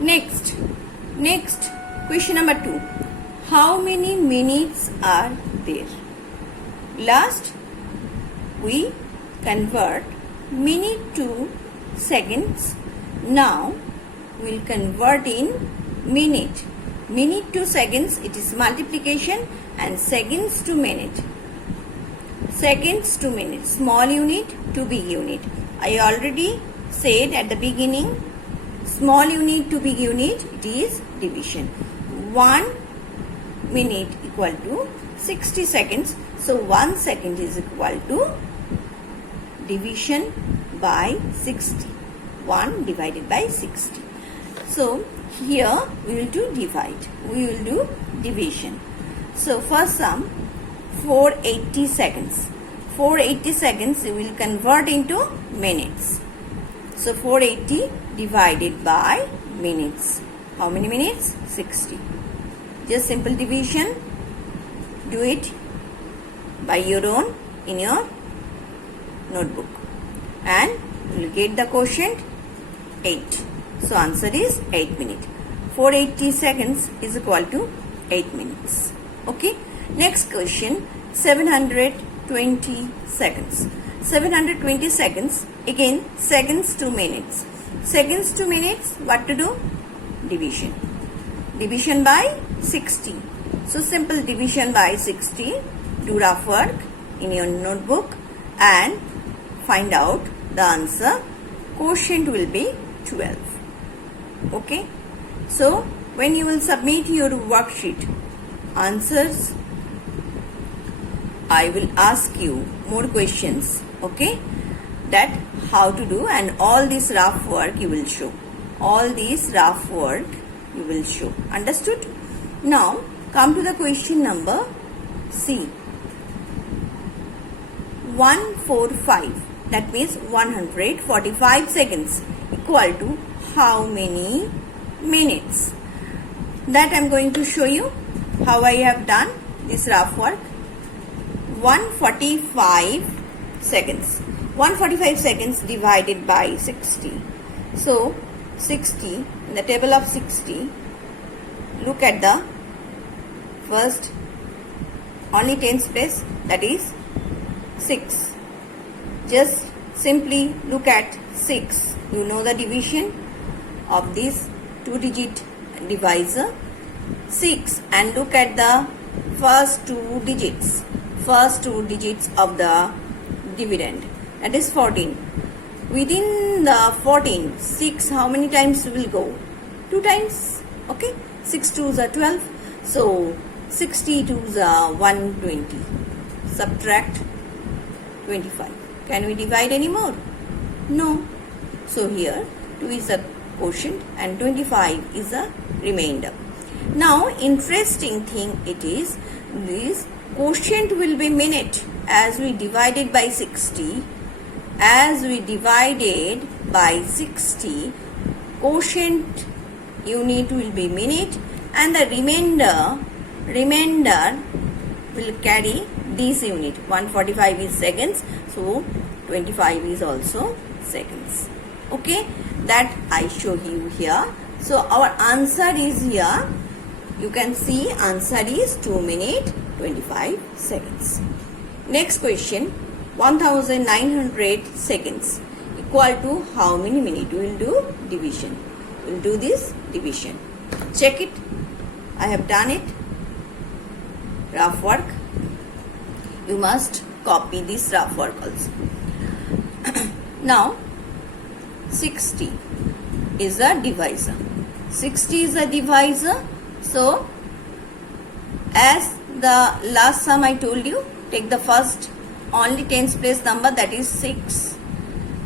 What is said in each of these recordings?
Next, question number 2. How many minutes are there? Last, we convert minute to seconds. Now, we'll convert in minute. Minute to seconds, it is multiplication, and seconds to minute. Seconds to minute, small unit to big unit. I already said at the beginning, small unit to big unit, it is division. 1 minute equal to 60 seconds. So 1 second is equal to division by 60. 1 divided by 60. So here we will do divide. We will do division. So first sum, 480 seconds. 480 seconds we will convert into minutes. So 480 divided by minutes. How many minutes? 60. Just simple division. Do it by your own in your notebook. And you will get the quotient 8. So answer is 8 minutes. 480 seconds is equal to 8 minutes. Okay. Next question, 720 seconds. 720 seconds, again seconds to minutes. Seconds to minutes, what to do? Division. Division by 60. So simple division by 60. Do rough work in your notebook and find out the answer. Quotient will be 12. Okay. So when you will submit your worksheet answers, I will ask you more questions, okay, that how to do, and all this rough work you will show. All this rough work you will show. Understood? Now come to the question number C. 145, that means 145 seconds equal to how many minutes? That I am going to show you how I have done this rough work. 145 seconds. 145 seconds divided by 60. So 60, in the table of 60, look at the first only tens place, that is 6. Just simply look at 6. You know the division of this 2-digit divisor, 6, and look at the first 2 digits. First 2 digits of the dividend, that is 14. Within the 14, 6 how many times will go? 2 times. Okay, 6 2s are 12. So 60 2s are 120. Subtract 25. Can we divide any more? No. So here 2 is a quotient and 25 is a remainder. Now interesting thing it is, this quotient will be minute, as we divided by 60. As we divided by 60, quotient unit will be minute, and the remainder will carry this unit. 145 is seconds, so 25 is also seconds. Okay, that I show you here. So our answer is here. You can see answer is 2 minutes 25 seconds. Next question, 1900 seconds equal to how many minutes? We will do division. We will do this division. Check it. I have done it. Rough work. You must copy this rough work also. Now 60 is a divisor. 60 is a divisor. So as the last sum I told you, take the first only tens place number, that is 6,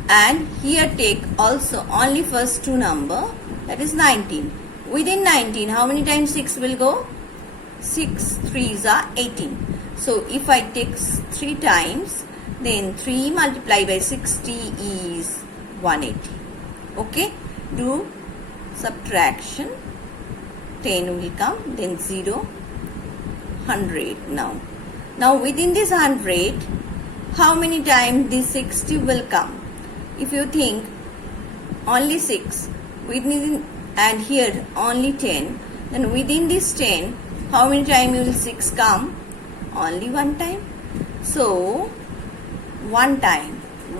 and here take also only first 2 number, that is 19. Within 19 how many times 6 will go? 6 3s are 18. So if I take 3 times, then 3 multiplied by 60 is 180. Okay, do subtraction. 10 will come, then 0, 100 now. Now within this 100, how many times this 60 will come? If you think only 6, within and here only 10, then within this 10, how many times will 6 come? Only one time. So, one time.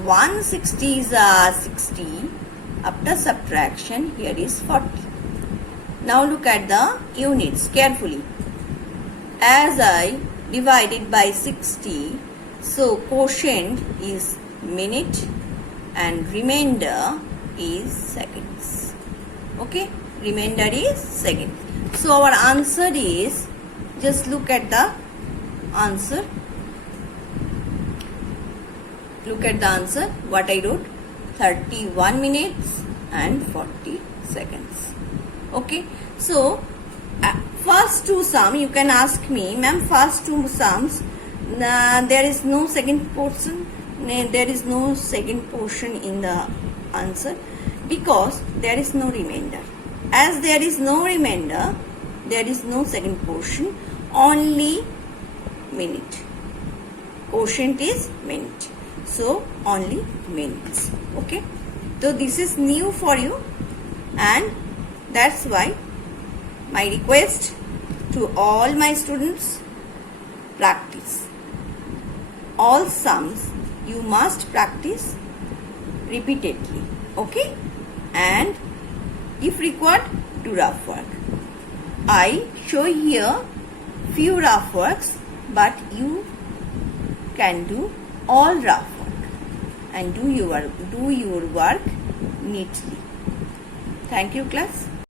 160 is 60. After subtraction, here is 40. Now look at the units carefully. As I divided by 60, so quotient is minute and remainder is seconds. Okay, remainder is second. So our answer is, just look at the answer. Look at the answer, what I wrote, 31 minutes and 40 seconds. Okay, so first two sum, you can ask me, ma'am, first two sums, there is no second portion, there is no second portion in the answer because there is no remainder. As there is no remainder, there is no second portion, only minute. Quotient is minute. So only minutes. Okay. So this is new for you, and that's why my request to all my students, practice. All sums you must practice repeatedly. Okay. And if required, do rough work. I show here few rough works, but you can do all rough work and do your work neatly. Thank you, class.